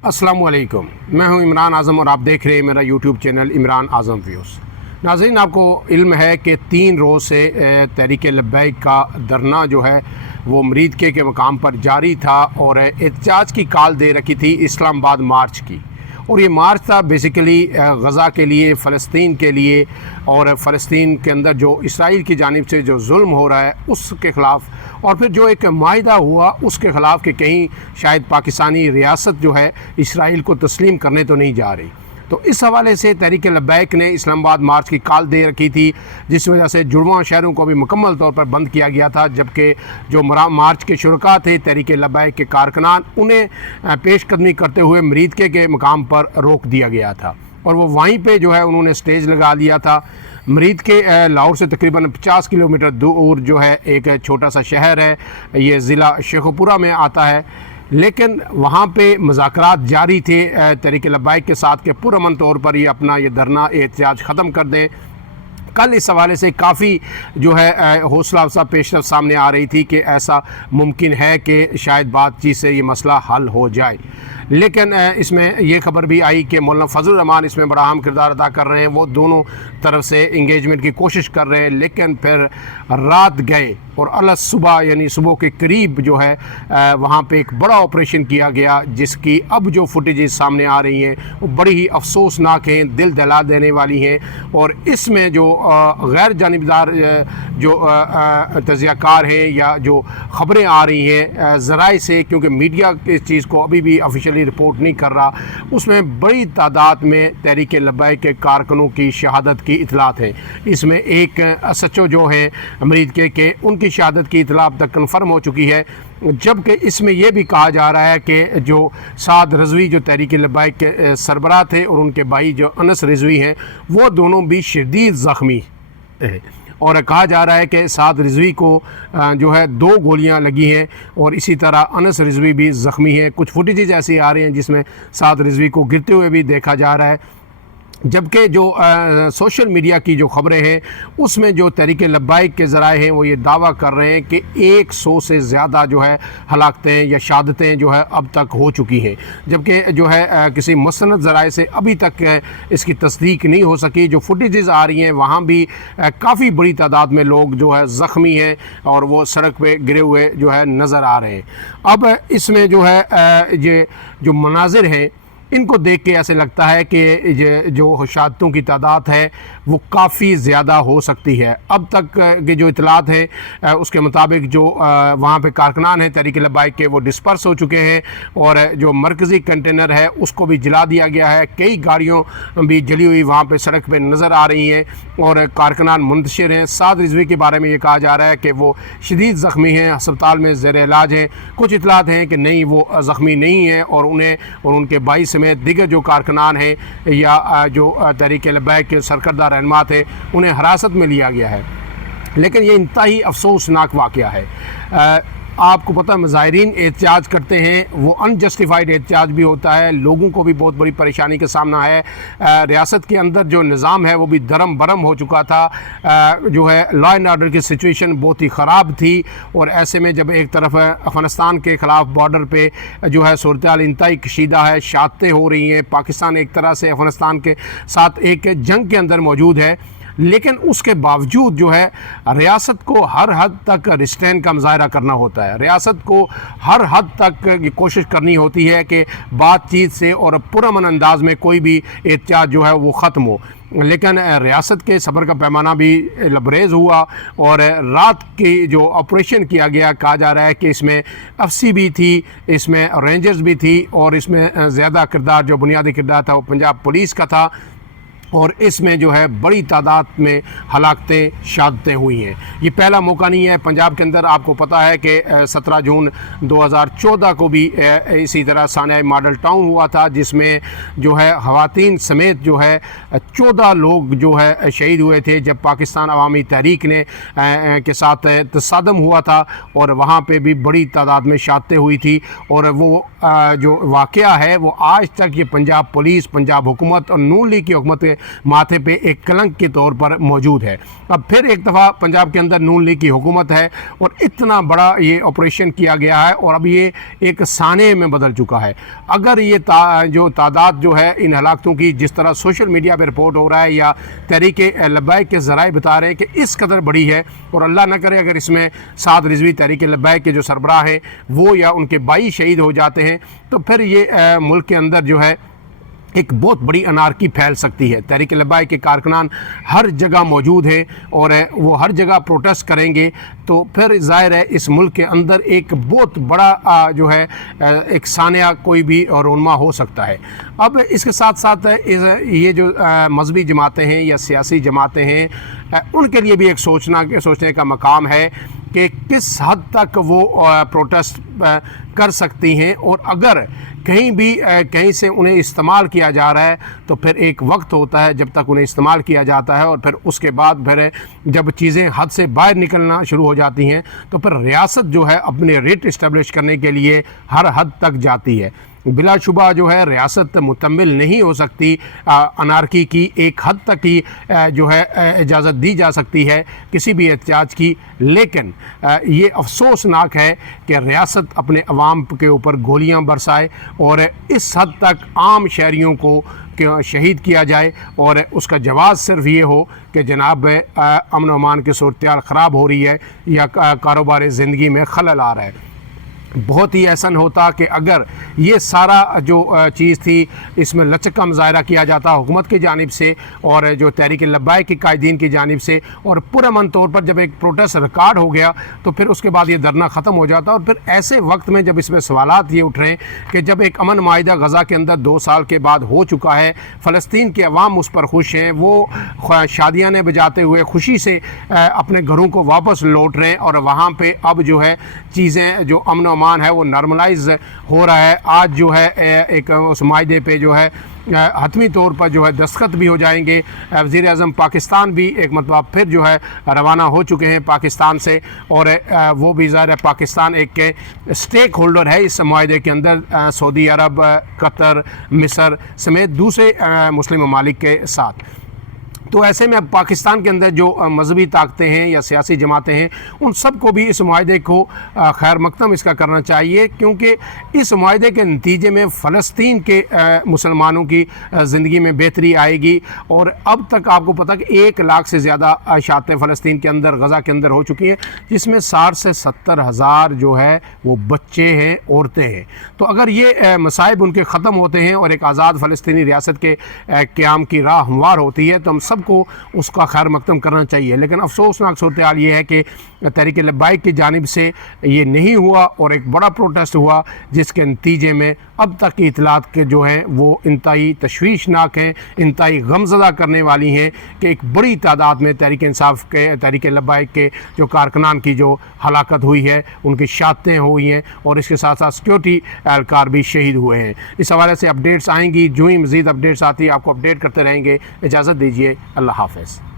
अस्सलामुअलैकुम, मैं हूं इमरान आज़म और आप देख रहे हैं मेरा यूट्यूब चैनल इमरान आज़म व्यूज़। नाज़रीन, आपको इल्म है कि 3 रोज़ से तहरीक लब्बैक का धरना जो है वो मरीदके के मकाम पर जारी था और एहतजाज की कॉल दे रखी थी इस्लामाबाद मार्च की। और ये मार्च था बेसिकली गज़ा के लिए, फ़लस्तीन के लिए और फ़लस्तीन के अंदर जो इसराइल की जानिब से जो जुल्म हो रहा है उसके ख़िलाफ़, और फिर जो एक माहिदा हुआ उसके ख़िलाफ़ कि कहीं शायद पाकिस्तानी रियासत जो है इसराइल को तस्लीम करने तो नहीं जा रही। तो इस हवाले से तहरीक लब्बैक ने इस्लामाबाद मार्च की कॉल दे रखी थी, जिस वजह से जुड़वां शहरों को भी मुकम्मल तौर पर बंद किया गया था, जबकि जो मार्च के शुरका थे तहरीक लब्बैक के कारकुनान, उन्हें पेशकदमी करते हुए मरीदके के मकाम पर रोक दिया गया था और वो वहीं पे जो है उन्होंने स्टेज लगा लिया था। मरीद के लाहौर से तकरीबन 50 किलोमीटर दूर जो है एक छोटा सा शहर है, ये ज़िला शेखुपुरा में आता है, लेकिन वहाँ पे मुज़ाकरात जारी थे तहरीक लब्बैक के साथ कि पुरअमन तौर पर ये अपना ये धरना एहतजाज ख़त्म कर दें। कल इस हवाले से काफ़ी जो है हौसला अफजा पेशरफ सामने आ रही थी कि ऐसा मुमकिन है कि शायद बातचीत से ये मसला हल हो जाए, लेकिन इसमें यह खबर भी आई कि मौलाना फजल रहमान इसमें बड़ा अहम किरदार अदा कर रहे हैं। वो दोनों तरफ से इंगेजमेंट की कोशिश कर रहे हैं, लेकिन फिर रात गए और अल सुबह यानी सुबह के करीब जो है वहाँ पे एक बड़ा ऑपरेशन किया गया, जिसकी अब जो फुटेजेस सामने आ रही हैं वो बड़ी ही अफसोसनाक हैं, दिल दहला देने वाली हैं। और इसमें जो गैर जानिबदार जो तज़ियाकार हैं या जो ख़बरें आ रही हैं ज़राए से, क्योंकि मीडिया इस चीज़ को अभी भी ऑफिशियली रिपोर्ट नहीं कर रहा, उसमें बड़ी तादाद में तहरीक लब्बैक के कारकुनों की शहादत की इतलात है। इसमें एक SHO जो है मरीदके के, उनकी शहादत की इतला अब तक कन्फर्म हो चुकी है, जबकि इसमें यह भी कहा जा रहा है कि जो साद रिजवी जो तहरीक लब्बैक के सरबराह थे और उनके भाई जो अनस रिजवी हैं वो दोनों भी शदीद ज़ख्मी है। और कहा जा रहा है कि साद रिजवी को जो है 2 गोलियां लगी हैं और इसी तरह अनस रिजवी भी ज़ख्मी हैं। कुछ फुटेजेस ऐसी आ रही हैं जिसमें साद रिजवी को गिरते हुए भी देखा जा रहा है, जबकि जो सोशल मीडिया की जो ख़बरें हैं उसमें जो तहरीक लब्बैक के ज़राए हैं वो ये दावा कर रहे हैं कि 100 से ज़्यादा जो है हलाकतें या शहादतें जो है अब तक हो चुकी हैं, जबकि जो है किसी मुस्तनद ज़राए से अभी तक इसकी तस्दीक नहीं हो सकी। जो फुटेजेस आ रही हैं वहाँ भी काफ़ी बड़ी तादाद में लोग जो है ज़ख्मी हैं और वो सड़क पे गिरे हुए जो है नज़र आ रहे हैं। अब इसमें जो है ये जो मनाजिर हैं इनको देख के ऐसे लगता है कि जो शहादतों की तादाद है वो काफ़ी ज़्यादा हो सकती है। अब तक की जो इतलात हैं उसके मुताबिक जो वहाँ पे कारकुनान हैं तहरीक लब्बैक के वो डिस्पर्स हो चुके हैं और जो मरकज़ी कंटेनर है उसको भी जला दिया गया है। कई गाड़ियों भी जली हुई वहाँ पे सड़क पे नज़र आ रही हैं और कारकुनान मुंतशिर हैं। साद रिजवी के बारे में ये कहा जा रहा है कि वो शदीद ज़ख्मी हैं, अस्पताल में ज़ेर इलाज हैं। कुछ इतलात हैं कि नहीं, वो ज़ख्मी नहीं हैं और उन्हें और उनके भाई में दिगर जो कारकुनान हैं या जो तहरीक लब्बैक के सरकर्दा रहनुमा थे उन्हें हिरासत में लिया गया है। लेकिन ये इंतहाई अफसोसनाक वाक़या है। आपको पता है मुज़ाहिरीन एहतजाज करते हैं, वो अनजस्टिफाइड एहतजाज भी होता है, लोगों को भी बहुत बड़ी परेशानी का सामना है। रियासत के अंदर जो निज़ाम है वो भी दरम बरम हो चुका था, जो है लॉ एंड ऑर्डर की सिचुएशन बहुत ही ख़राब थी। और ऐसे में जब एक तरफ अफ़गानिस्तान के ख़िलाफ़ बॉर्डर पे जो है सूरत हाल इंतहाई कशीदा है, शहादतें हो रही हैं, पाकिस्तान एक तरह से अफ़गानिस्तान के साथ एक जंग के अंदर मौजूद है, लेकिन उसके बावजूद जो है रियासत को हर हद तक रिस्ट्रेन का मुजाहरा करना होता है। रियासत को हर हद तक कोशिश करनी होती है कि बातचीत से और पुरअमन अंदाज में कोई भी एहतजाज जो है वो ख़त्म हो। लेकिन रियासत के सब्र का पैमाना भी लबरेज़ हुआ और रात की जो ऑपरेशन किया गया, कहा जा रहा है कि इसमें FC भी थी, इसमें रेंजर्स भी थी और इसमें ज़्यादा किरदार जो बुनियादी किरदार था वो पंजाब पुलिस का था। और इसमें जो है बड़ी तादाद में हलाकतें शहादतें हुई हैं। ये पहला मौका नहीं है पंजाब के अंदर। आपको पता है कि 17 जून 2014 को भी इसी तरह सानिया मॉडल टाउन हुआ था, जिसमें जो है ख़वातीन समेत जो है 14 लोग जो है शहीद हुए थे जब पाकिस्तान अवामी तहरीक ने के साथ तसादम हुआ था और वहाँ पे भी बड़ी तादाद में शहादतें हुई थी। और वो जो वाक़या है वो आज तक ये पंजाब पुलिस, पंजाब हुकूमत और नून लीग की हुकूमत माथे पे एक कलंक के तौर पर मौजूद है। अब फिर एक दफ़ा पंजाब के अंदर नून लीग की हुकूमत है और इतना बड़ा ये ऑपरेशन किया गया है और अब ये एक साने में बदल चुका है। अगर ये जो तादाद जो है इन हलाकतों की, जिस तरह सोशल मीडिया पर रिपोर्ट हो रहा है या तहरीक लब्बैक के ज़राए बता रहे हैं कि इस कदर बड़ी है, और अल्लाह न करे अगर इसमें साद रिजवी तहरीक लब्बैक के जो सरबराह हैं वो या उनके भाई शहीद हो जाते हैं, तो फिर ये मुल्क के अंदर जो है एक बहुत बड़ी अनारकी फैल सकती है। तहरीक लब्बैक के कारकुनान हर जगह मौजूद हैं और वो हर जगह प्रोटेस्ट करेंगे, तो फिर ज़ाहिर है इस मुल्क के अंदर एक बहुत बड़ा जो है एक सानिया कोई भी रोनमा हो सकता है। अब इसके साथ साथ ये जो मजहबी जमातें हैं या सियासी जमातें हैं, उनके लिए भी एक सोचने का मकाम है कि किस हद तक वो प्रोटेस्ट कर सकती हैं, और अगर कहीं से उन्हें इस्तेमाल किया जा रहा है तो फिर एक वक्त होता है जब तक उन्हें इस्तेमाल किया जाता है, और फिर उसके बाद फिर जब चीज़ें हद से बाहर निकलना शुरू हो जाती हैं तो फिर रियासत जो है अपने रेट इस्टेब्लिश करने के लिए हर हद तक जाती है। बिलाशुबा जो है रियासत मुकम्मल नहीं हो सकती, अनारकी की एक हद तक ही जो है इजाज़त दी जा सकती है किसी भी एहतियाज की, लेकिन ये अफसोसनाक है कि रियासत अपने अवाम के ऊपर गोलियां बरसाए और इस हद तक आम शहरियों को शहीद किया जाए, और उसका जवाब सिर्फ ये हो कि जनाब अमन अमान की सूरत ख़राब हो रही है या कारोबार ज़िंदगी में खलल आ रहा है। बहुत ही एहसन होता कि अगर ये सारा जो चीज़ थी इसमें लचक का मुजाहरा किया जाता हुकूमत की जानिब से और जो तहरीक लब्बैक के कायदीन की जानिब से, और पुरअमन तौर पर जब एक प्रोटेस्ट रिकॉर्ड हो गया तो फिर उसके बाद ये धरना ख़त्म हो जाता। और फिर ऐसे वक्त में जब इसमें सवालात ये उठ रहे हैं कि जब एक अमन माहिदा गज़ा के अंदर 2 साल के बाद हो चुका है, फ़लस्तीन के अवाम उस पर खुश हैं, वो शादियाँ बजाते हुए खुशी से अपने घरों को वापस लौट रहे हैं, और वहाँ पर अब जो है चीज़ें जो अमन मान है वो नॉर्मलाइज हो रहा है। आज जो है एक उस मायदे पे जो है हतमी तौर पर जो है दस्तखत भी हो जाएंगे। वज़ीर आज़म पाकिस्तान भी एक मतलब फिर जो है रवाना हो चुके हैं पाकिस्तान से, और वो भी ज़ाहिर है पाकिस्तान एक स्टेक होल्डर है इस मायदे के अंदर सऊदी अरब, कतर, मिस्र समेत दूसरे मुस्लिम ममालिक के साथ। तो ऐसे में अब पाकिस्तान के अंदर जो मजहबी ताकतें हैं या सियासी जमातें हैं, उन सब को भी इस माहदे को खैर मकदम इसका करना चाहिए, क्योंकि इस माहदे के नतीजे में फ़लस्तीन के मुसलमानों की ज़िंदगी में बेहतरी आएगी। और अब तक आपको पता कि 1 लाख से ज़्यादा इशाअतें फ़लस्तीन के अंदर गज़ा के अंदर हो चुकी हैं, जिसमें 60 से 70 हज़ार जो है वो बच्चे हैं, औरतें हैं। तो अगर ये मसाइब उनके ख़त्म होते हैं और एक आज़ाद फ़लस्तीनी रियासत के क़याम की राह हमवार होती है तो हम सब को उसका खैर मकदम करना चाहिए। लेकिन अफसोसनाक सूरत हाल ये है कि तहरीक लब्बैक की जानिब से ये नहीं हुआ और एक बड़ा प्रोटेस्ट हुआ, जिसके नतीजे में अब तक की इतलात के जो हैं वो इंतहाई तशवीशनाक हैं, इंतहाई गमज़दा करने वाली हैं कि एक बड़ी तादाद में तहरीक इंसाफ के तहरीक लब्बैक के जो कारकुनान की जो हलाकत हुई है, उनकी शहादतें हुई हैं, और इसके साथ साथ सिक्योरिटी एहलकार भी शहीद हुए हैं। इस हवाले से अपडेट्स आएंगी, जो ही मज़ीद अपडेट्स आती है आपको अपडेट करते रहेंगे। इजाज़त दीजिए, अल्लाह हाफ़िज़।